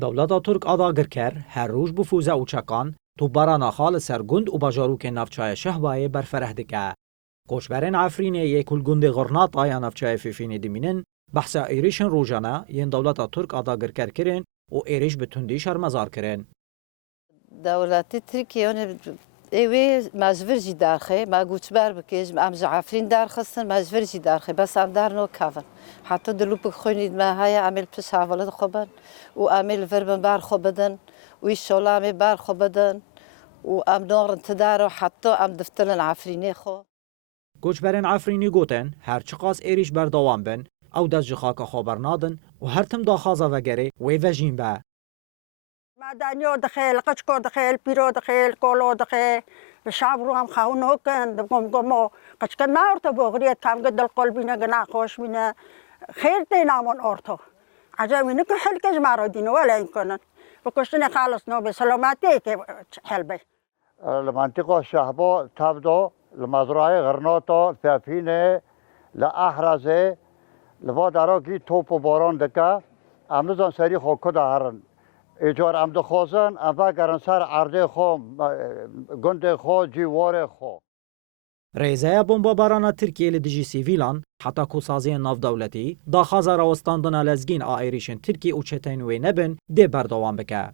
دولتا ترک آداگر کر هر روز بفوزه و چکان تو برانا خال سرگند و باجاروک نفچای شهوای برفره دکه. کوچبرین عفرینی یک گند غرناط آیا نفچای فیفینی دمینن بحث ایریشن روزانه ین دولتا ترک آداگر کر کرن و ایریش به تندی شرمزار کرن. دولتی ترکیه ایوی مجبور جی دارخه ما گوشبر بکیج ام جعفرین دارخستن مجبور جی دارخه بس ام دار نو کافن حتی دلو بخونید ما های عمل پس حوالت خوبن و عمل فربن بار خوبدن و الشلام بار خوبدن و ام نور انتدارو حتی ام دفترن عفرینی خو کوچبرین عفرینی گوتن هر چقاس ایریش بردوام بن او دست جخاک خبر نادن و هر تم داخازا وگره وی وجین به. مدنیو دخیل، قشقو دخیل، پیرو دخیل، کولو دخیل، شعب رو هم خواهنو کند، گمو قشق نارتو بغریت کم گدل قلبی نگنا خوش مینه خیر تینامون ارتو. عجب اینه که حل کج مارو دینو ولی این کنن. بکشتن خالص نو به سلامتی که حل بی. المنطقة الشهباء تبدو المزرعة غرناطة ثافينة لأحرزة لفادراكي توب باران دكا امنزان سري خو كدا هرن ايجار امد خوزن ام فاكرن سر عرضه خو گند خو جيوار خو ریزه بمبا بارانا ترکیه لدجی سیویلان حتی کوسازی ناف دولتی داخازا راوستاندن لزگین آیریشن ترکی و چتینوی نبن ده بردوام بکه.